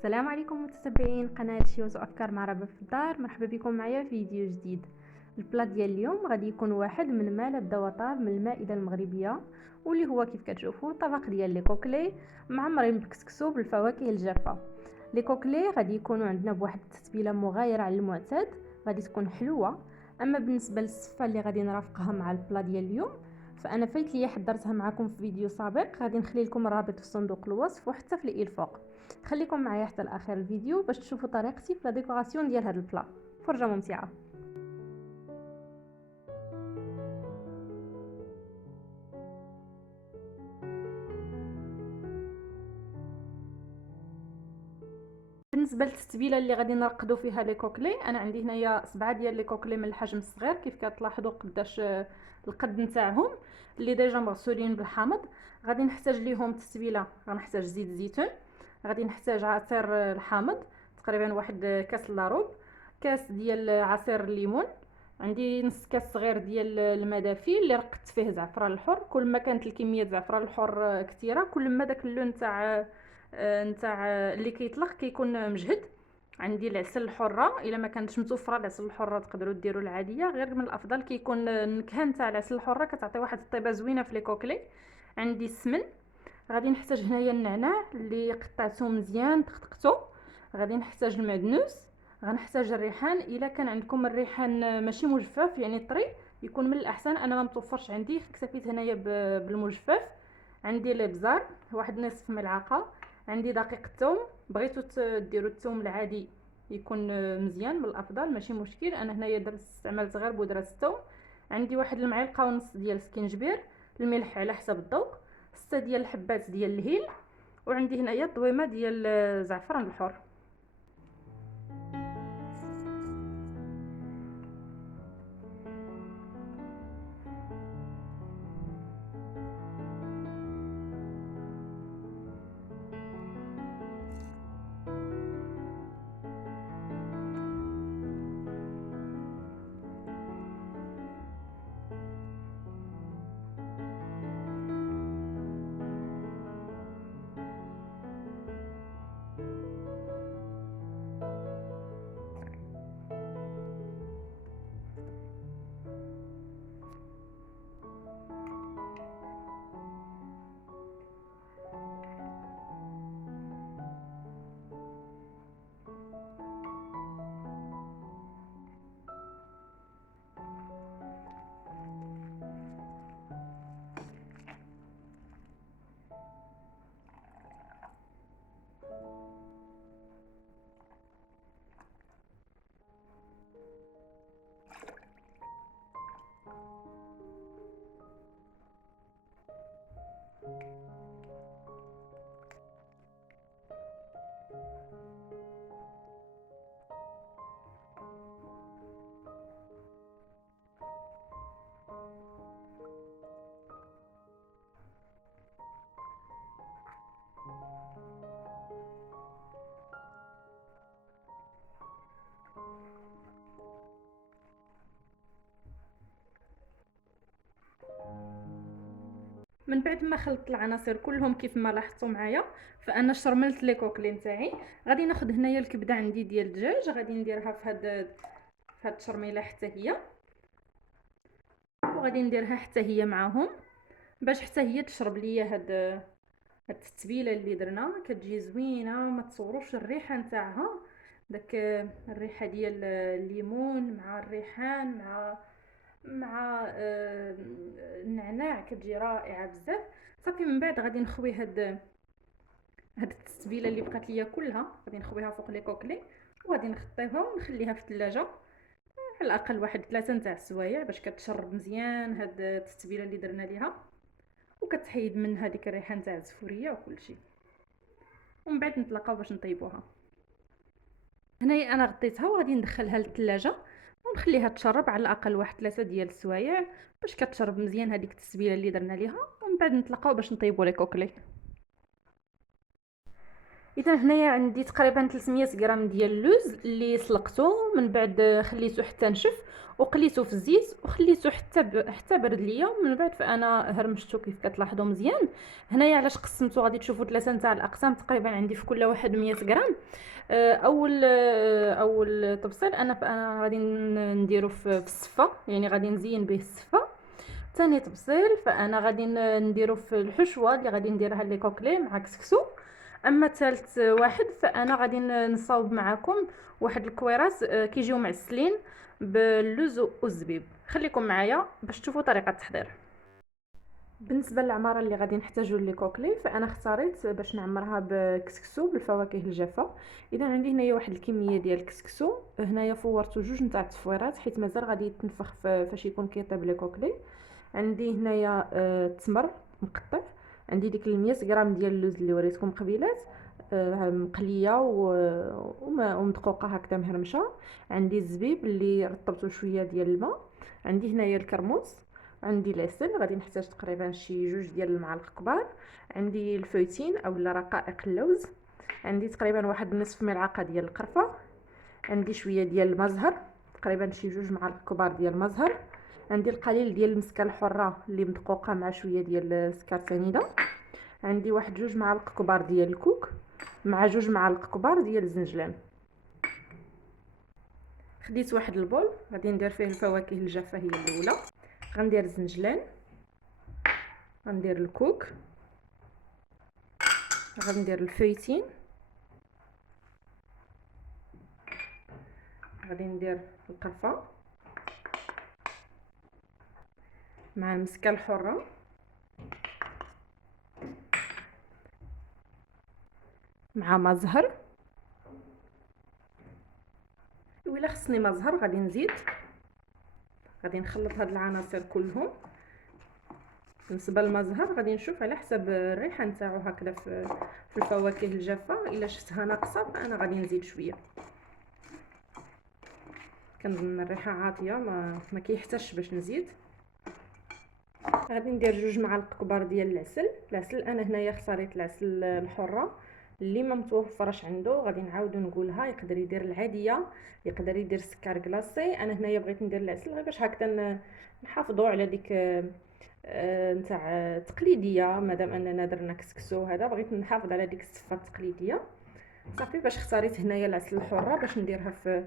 السلام عليكم متتبعين قناة شيوز وافكار مع رباب في الدار. مرحبا بكم معايا في فيديو جديد. البلا ديال اليوم غادي يكون واحد من مالذ وطاب من المائده المغربيه، واللي هو كيف كتشوفوا طبق ديال لي كوكلي معمرين بكسكسو بالفواكه الجافه. لي كوكلي غادي يكونوا عندنا بواحد التتبيله مغايره على المعتاد، غادي تكون حلوه. اما بالنسبه للسفه اللي غادي نرافقها مع البلا ديال اليوم فانا فايت ليا حضرتها معكم في فيديو سابق، غادي نخلي لكم الرابط في صندوق الوصف وحتى في الايل فوق. خليكم معايا حتى لاخر الفيديو باش تشوفوا طريقتي في لا ديكوراسيون ديال هذا البلا. فرجه ممتعه. بالنسبه للتتبيله اللي غادي نرقدوا فيها لي كوكلي، انا عندي هنايا 7 ديال لي كوكلي من الحجم الصغير كيف كتلاحظوا قداش القد نتاعهم اللي ديجا مغسولين بالحامض. غادي نحتاج ليهم تتبيله، غنحتاج زيت الزيتون، غادي نحتاج عصير الحامض تقريبا واحد كاس لاروب، كاس ديال عصير الليمون، عندي نص كاس صغير ديال الماء دافي اللي رقدت فيه زعفران الحر. كل ما كانت الكميه زعفران الحر كثيره كل ما داك اللون نتاع اللي كيطلق كيكون مجهد. عندي العسل الحره، الا ما كانتش متوفره العسل الحره تقدروا ديروا العاديه، غير من الافضل كيكون النكهه نتاع العسل الحره كتعطي واحد الطيبه زوينه في لي كوكلي. عندي السمن، غادي نحتاج هنايا النعناع اللي قطعته مزيان تخطقته، غادي نحتاج المعدنوس، غنحتاج الريحان. الا كان عندكم الريحان ماشي مجفف يعني طري يكون من الاحسن، انا ما متوفرش عندي اكتفيت هنايا بالمجفف. عندي الابزار واحد نصف ملعقه، عندي دقيق الثوم، بغيتو ديروا الثوم العادي يكون مزيان من الافضل ماشي مشكل، انا هنايا درت استعملت غير بودره الثوم. عندي واحد المعلقه ونص ديال السكينجبير، الملح على حسب الذوق، 6 ديال الحبات ديال الهيل، وعندي هنايا طويمه ديال زعفران الحر. من بعد ما خلطت العناصر كلهم كيف ما لاحظتوا معايا، فانا شرملت لي كوكلي نتاعي. غادي ناخذ هنايا الكبده عندي ديال الدجاج، غادي نديرها في هاد الشرميله حتى هي، وغادي نديرها حتى هي معاهم باش حتى هي تشرب ليا هاد التتبيله اللي درنا. كتجي زوينه، ما تصوروش الريحه نتاعها، داك الريحه ديال الليمون مع الريحان مع النعناع كتجي رائعه بزاف. صافي من بعد غادي نخوي هاد التتبيله اللي بقات ليا كلها، غادي نخويها فوق لي كوكلي وغادي نغطيها ونخليها في الثلاجه على الاقل واحد 3 نتاع السوايع باش كتشرب مزيان هاد التتبيله اللي درنا ليها، وكتحيد من هذيك الريحه نتاع الزفوريه وكل شيء. ومن بعد نتلاقاو باش نطيبوها. هنايا انا غطيتها وغادي ندخلها للثلاجه ونخليها تشرب على الاقل واحد 3 ديال السوايع باش كتشرب مزيان هذيك التتبيله اللي درنا ليها، ومن بعد نتلاقاو باش نطيبوا لي كوكلي. اذا هنايا عندي تقريبا 300 غرام ديال اللوز اللي سلقته، من بعد خليته حتى نشف وقليته في الزيت وخليته حتى برد ليا، ومن بعد فانا هرمشته كيف كتلاحظوا مزيان. هنايا علاش قسمته غادي تشوفوا ثلاثه نتاع الاقسام تقريبا عندي في كل واحد 100 غرام. اول تبصيل انا غادي نديرو في الصفه، يعني غادي نزين به الصفه. ثاني تبصيل فانا غادي نديرو في الحشوه اللي غادي نديرها لي كوكلي مع كسكسو. اما ثالث واحد فانا غادي نصاوب معكم واحد الكويراس كيجيو معسلين باللوز والزبيب. خليكم معايا باش تشوفوا طريقه التحضير. بالنسبه للعماره اللي غادي نحتاجو لي كوكلي، فانا اختاريت باش نعمرها بكسكسو بالفواكه الجافه. اذا عندي هنايا واحد الكميه ديال الكسكسو، هنايا فورتو جوج نتاع التصفيرات حيت مازال غادي يتنفخ فاش يكون كيطيب لي كوكلي. عندي هنايا التمر مقطع. عندي ديك 100 غرام ديال اللوز اللي وريتكم قبيلات، مقليه ومدقوقه هكذا مهرمشه. عندي الزبيب اللي رطبته شويه ديال الماء. عندي هنايا الكرموس. عندي العسل، غادي نحتاج تقريبا شي 2 ديال المعالق كبار. عندي الفويتين اولا رقائق اللوز. عندي تقريبا واحد نصف ملعقه ديال القرفه. عندي شويه ديال المزهر، تقريبا شي 2 معالق كبار ديال المزهر. عندي القليل ديال المسكه الحره اللي مدقوقه مع شويه ديال السكر سنيده. عندي واحد 2 معالق كبار ديال الكوك مع 2 معالق كبار ديال الزنجلان. خديت واحد البول غادي ندير فيه الفواكه الجافه هي الاولى. غندير الزنجلان، غندير الكوك، غندير الفويتين، غادي ندير القرفه مع المسكه الحره مع مزهر. وإلا خصني مزهر غادي نزيد. غادي نخلط هاد العناصر كلهم. بالنسبه للمزهر غادي نشوف على حسب الريحه نتاعو هكذا في الفواكه الجافه، الا شفتها ناقصه فانا غادي نزيد شويه. كنظن الريحه عاطيه ما كيحتاجش باش نزيد. غادي ندير 2 معالق كبار ديال العسل انا هنايا اختاريت العسل الحره. اللي ما متوفرش عنده غادي نعاودو نقولها، يقدر يدير العاديه، يقدر يدير سكر كلاصي. انا هنايا بغيت ندير العسل غير باش هكذا نحافظوا على ديك نتاع تقليديه. مادام اننا درنا كسكسو هذا بغيت نحافظ على ديك الصفه التقليديه صافي. باش اختاريت هنايا العسل الحره باش نديرها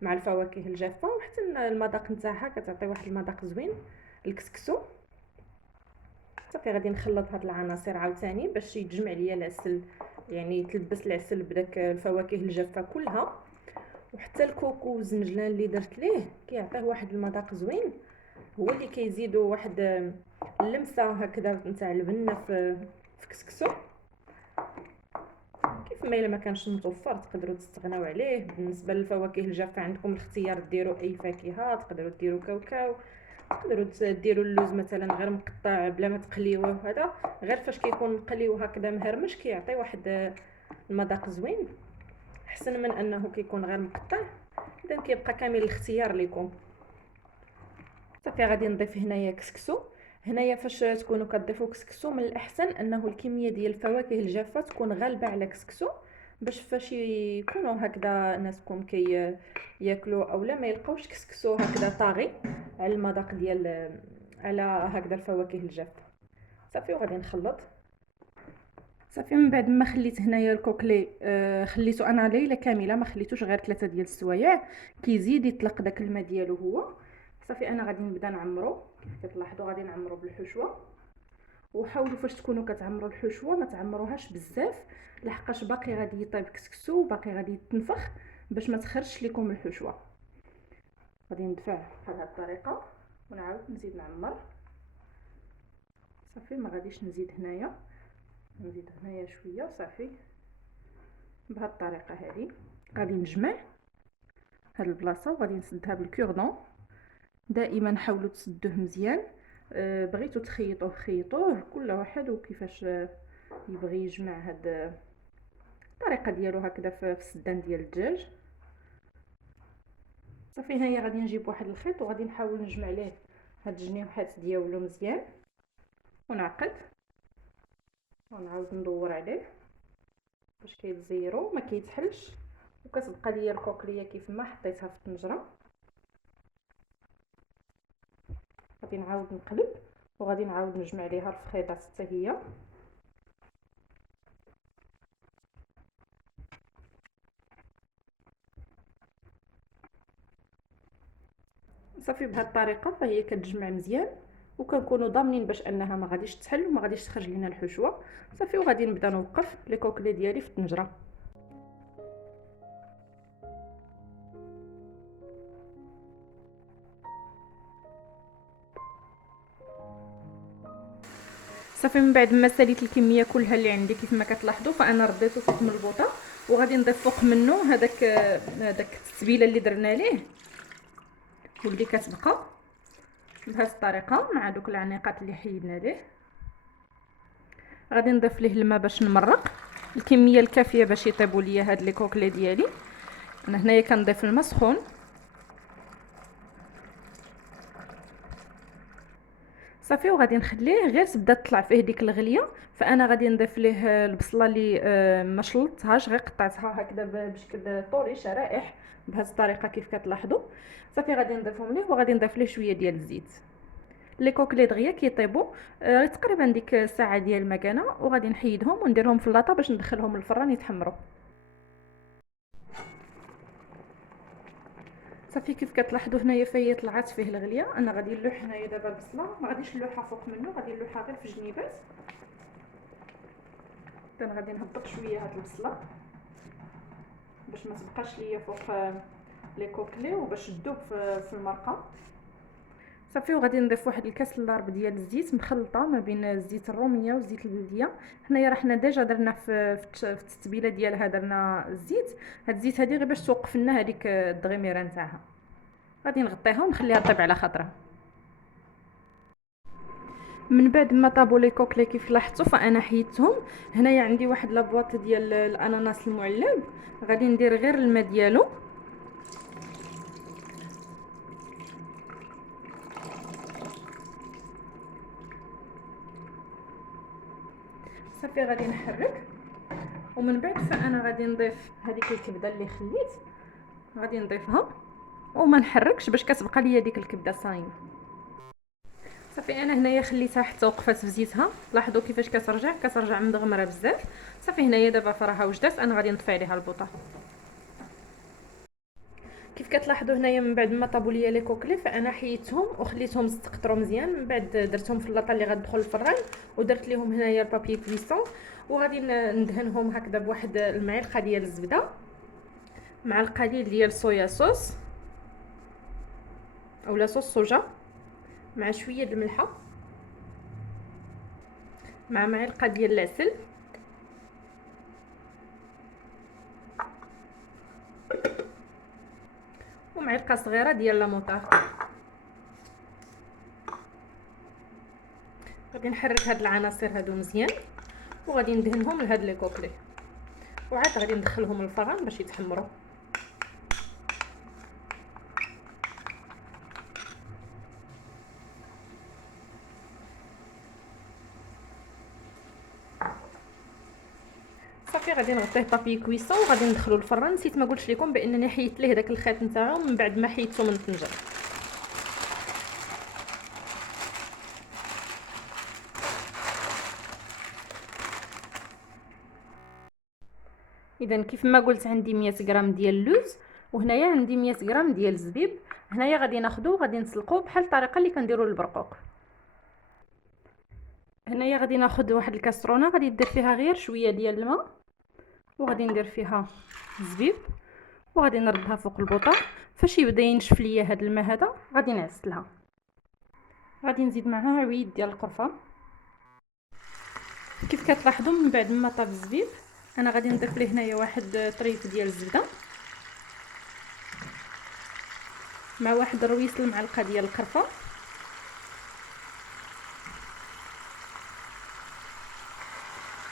مع الفواكه الجافه، وحتى المذاق نتاعها كتعطي واحد المذاق زوين الكسكسو. صافي غادي نخلط هاد العناصر عاوتاني باش يتجمع ليا العسل، يعني يتلبس العسل بداك الفواكه الجافه كلها. وحتى الكوكو والزنجلان اللي درت ليه كيعطيه واحد المذاق زوين، هو اللي كيزيدوا واحد اللمسه هكذا نتاع البنه في كسكسو. كيف ما الا ما كانش متوفر تقدروا تستغناو عليه. بالنسبه للفواكه الجافه عندكم الاختيار ديروا اي فاكهه، تقدروا ديروا كاوكاو، تقدروا ديروا اللوز مثلا غير مقطع بلا ما تقليوه. هذا غير فاش كيكون مقلي وهكذا مهرمش كيعطي واحد المذاق زوين احسن من انه كيكون غير مقطع. اذا كيبقى كامل الاختيار لكم. صافي غادي نضيف هنايا كسكسو. هنايا فاش تكونوا كتضيفوا كسكسو من الاحسن انه الكميه ديال الفواكه الجافه تكون غالبه على كسكسو، باش فاش يكونوا هكذا ناسكم ياكلوا اولا ما يلقاوش كسكسو هكذا طاغي على المذاق ديال على هكذا الفواكه الجافه. صافي وغادي نخلط. صافي من بعد ما خليت هنايا الكوكلي خليته انا ليله كامله، ما خليتوش غير 3 ديال السوايع، كيزيد يطلق داك الماء ديالو هو. صافي انا غادي نبدا نعمرو كيف كتلاحظوا، غادي نعمرو بالحشوه. وحاولوا فاش تكونوا كتعمروا الحشوه ما تعمروهاش بزاف، لحقاش باقي غادي يطيب كسكسو وباقي غادي يتنفخ، باش ما تخرجش لكم الحشوه. غادي ندفع بهذه الطريقه ونعاود نزيد نعمر. صافي ما غاديش نزيد هنايا، نزيد هنايا شويه. صافي بهذه الطريقه هذه غادي نجمع هاد البلاصه وغادي نسدها بالكوردون. دائما حاولوا تسدوه مزيان. بغيتو تخيطوه خيطوه، كل واحد وكيفاش يبغي يجمع هاد الطريقه ديالو هكذا في السدان ديال الدجاج. صافي هنايا غادي نجيب واحد الخيط وغادي نحاول نجمع ليه هاد الجنيوحات ديالو مزيان ونعقد ونعاود ندور عليه باش كيتزيروا ما كيتحلش، وكتبقى ليا الكوكليه كيف ما حطيتها في الطنجره. غادي نعاود نقلب وغادي نعاود نجمع ليها الفخيضات حتى هي. صافي بهذه الطريقه فهي كتجمع مزيان، وكنكونوا ضامنين باش انها ما غاديش تحل وما غاديش تخرج لنا الحشوه. صافي وغادي نبدا نوقف لي كوكلي ديالي في الطنجره. صافي من بعد ما ساليت الكميه كلها اللي عندي كيف ما كتلاحظوا، فانا رديته فوق من البوطه، وغادي نضيف فوق منه هذاك التتبيله اللي درنا ليه واللي كتبقى بهذه الطريقه مع دوك العناقات اللي حيدنا ليه. غادي نضيف ليه الماء باش نمرق الكميه الكافيه باش يطيبوا ليا هاد لي كوكلي ديالي. انا هنايا كنضيف الماء سخون. صافي وغادي نخليه غير تبدا تطلع فيه ديك الغليه، فانا غادي نضيف ليه البصله اللي ما شلطتهاش، غير قطعتها هكذا بشكل طوري شرائح بهذه الطريقه كيف كتلاحظوا. صافي غادي نضيفهم ليه وغادي نضيف ليه شويه ديال الزيت. لي كوكلي دغيا كيطيبوا تقريبا ديك ساعه ديال المكانه، وغادي نحيدهم ونديرهم في اللاطه باش ندخلهم للفران يتحمروا. صافي كيف كتلاحظوا هنايا فهي طلعت فيه الغليه. انا غادي نلوح هنايا دابا البصله، ما غاديش نلوحها فوق منه، غادي نلوحها غير في الجنيبات. انا غادي نهبط شويه هاد البصله باش ما تبقاش ليا فوق لي كوكلي وباش تذوب في المرقه. صافي وغادي نضيف واحد الكاس لارب ديال الزيت مخلطه ما بين الزيت الروميه والزيت البلديه. هنايا راه حنا ديجا درنا في التتبيله ديالها درنا الزيت. هاد الزيت هادي غير باش توقف لنا هذيك الدغيميره نتاعها. غادي نغطيها ونخليها طيب على خاطرها. من بعد ما طابوا لي كوكلي كيف لاحظتوا فانا حيدتهم. هنايا عندي واحد لابواط ديال الاناناس المعلب، غادي ندير غير الماء ديالو. صافي غادي نحرك، ومن بعد فانا غادي نضيف هذيك الكبده اللي خليت، غادي نضيفها وما نحركش باش كتبقى ليا ديك الكبده صايمه. صافي انا هنايا خليتها حتى وقفات في زيتها، لاحظوا كيفاش كترجع مدغمره بزاف. صافي هنايا دابا فراها وجدات، انا غادي نطفي عليها البوطه. كيف كتلاحظوا هنايا من بعد ما طابوا ليا لي كوكلي فانا حيدتهم وخليتهم يستقطروا مزيان. من بعد درتهم في اللاطه اللي غتدخل الفران، ودرت لهم هنايا البابي كويسون، وغادي ندهنهم هكذا بواحد المعلقه ديال الزبده مع القليل ديال صويا صوص اولا صوص صوجا، مع شويه د الملحه، مع معلقه ديال العسل، ومعلقه صغيره ديال لاموطار. غادي نحرك هاد العناصر هادو مزيان وغادي ندهنهم لهاد لي كوكلي، وعاد غادي ندخلهم للفران باش يتحمروا. صافي غادي نغطيه طابي كويسون وغادي ندخلو الفران. نسيت ما قلتش لكم بانني حيدت ليه داك الخيط نتاعو من بعد ما حيدته من الطنجره. اذا كيف ما قلت عندي 100 غرام ديال اللوز، وهنايا عندي 100 غرام ديال الزبيب. هنايا غادي ناخذو غادي نسلقوه بحال الطريقه اللي كنديروا للبرقوق. هنايا غادي ناخذ واحد الكاسرونه غادي ندير فيها غير شويه ديال الماء، وغادي ندير فيها الزبيب وغادي نردها فوق البوطه. فاش يبدا ينشف ليا هذا الماء هذا غادي نعسلها. غادي نزيد معها عويد ديال القرفه. كيف كتلاحظوا من بعد ما طاب الزبيب انا غادي نضيف ليه هنايا واحد طريف ديال الزبده مع واحد الرويس المعلقه ديال القرفه،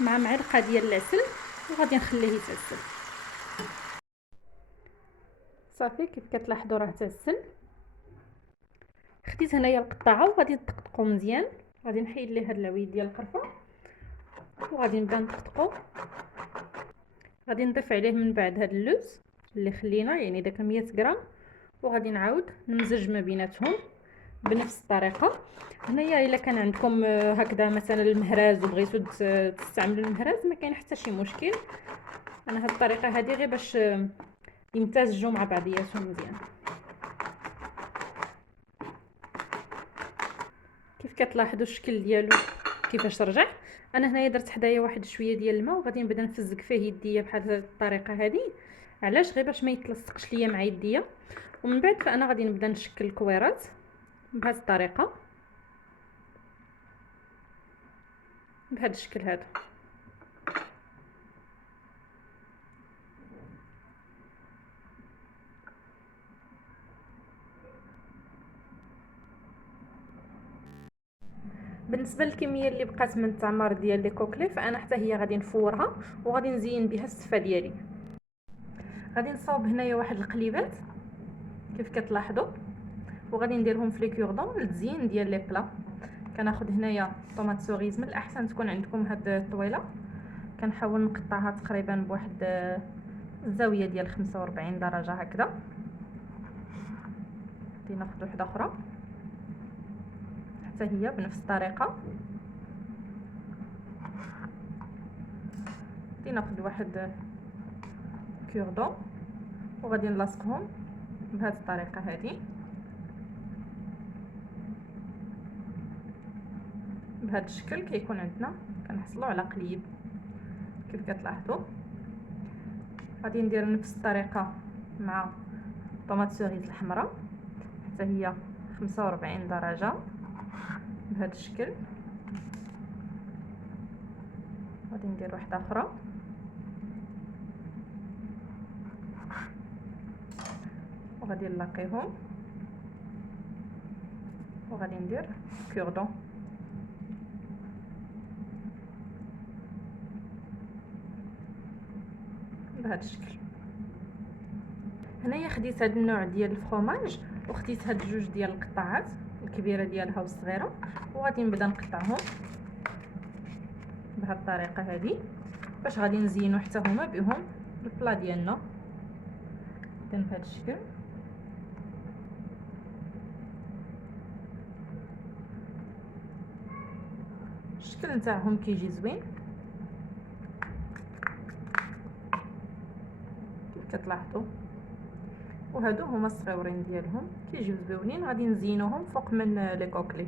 مع معلقه ديال العسل، وغادي نخليه يتعسل. صافي كيف كتلاحظوا راه تعسل. خديت هنايا القطاعه وغادي نطقطقو مزيان. غادي نحيد ليه هاد العويد ديال القرفه وغادي نبدا نطقطقو غادي نضيف عليه من بعد هاد اللوز اللي خلينا، يعني داك 100 غرام، وغادي نعاود نمزج ما بيناتهم بنفس الطريقه. هنايا الا كان عندكم هكذا مثلا المهراز وبغيتو تستعملوا المهراز، ما كاين حتى شي مشكل. انا هاد الطريقه هذه غير باش يمتزجوا مع بعضياتهم مزيان. كيف كتلاحظوا الشكل ديالو كيفاش رجع. انا هنايا درت حدايا واحد شويه ديال الماء وغادي نبدا نفزق فيه يديا بحال هاد الطريقه هذه. علاش؟ غير باش ما يتلصقش ليا مع يديا. ومن بعد فانا غادي نبدا نشكل الكويرات بهذه الطريقه، بهذا الشكل هذا. بالنسبه للكميه اللي بقات من التعمر ديال لي كوكلي، فانا حتى هي غادي نفورها وغادي نزين بها السفه ديالي. غادي نصاوب هنايا واحد القليبات كيف كتلاحظوا، وغادي نديرهم في لي كوردون للتزيين ديال لي بلا. كناخذ هنايا طوماط سوريز، من الاحسن تكون عندكم هاد الطويله. كنحاول نقطعها تقريبا بواحد الزاويه ديال 45 درجه هكذا. غادي ناخذ وحده اخرى حتى هي بنفس الطريقه. غادي ناخذ واحد كوردون وغادي نلاصقهم بهذه الطريقه هذه، بهذا الشكل. كيكون عندنا كنحصلوا على قليب كيف كتلاحظوا. غادي ندير نفس الطريقه مع طوماط سوريز الحمراء حتى هي 45 درجه بهذا الشكل. غادي ندير واحده اخرى وغادي نلاقيهم، وغادي ندير كوردون بهذا الشكل. هنايا خديت هذا النوع ديال الفرomاج وخديت هاد جوج ديال القطعات، الكبيره ديالها والصغيره، وغادي نبدا نقطعهم بهذه الطريقه هذه باش غادي نزينوا حتى هما بهم البلا ديالنا. اذا بهذا الشكل الشكل نتاعهم كيجي زوين كيف كتلاحظوا. وهادو هما الصغيورين ديالهم كيجيو زوينين، غادي نزينوهم فوق من لي كوكلي.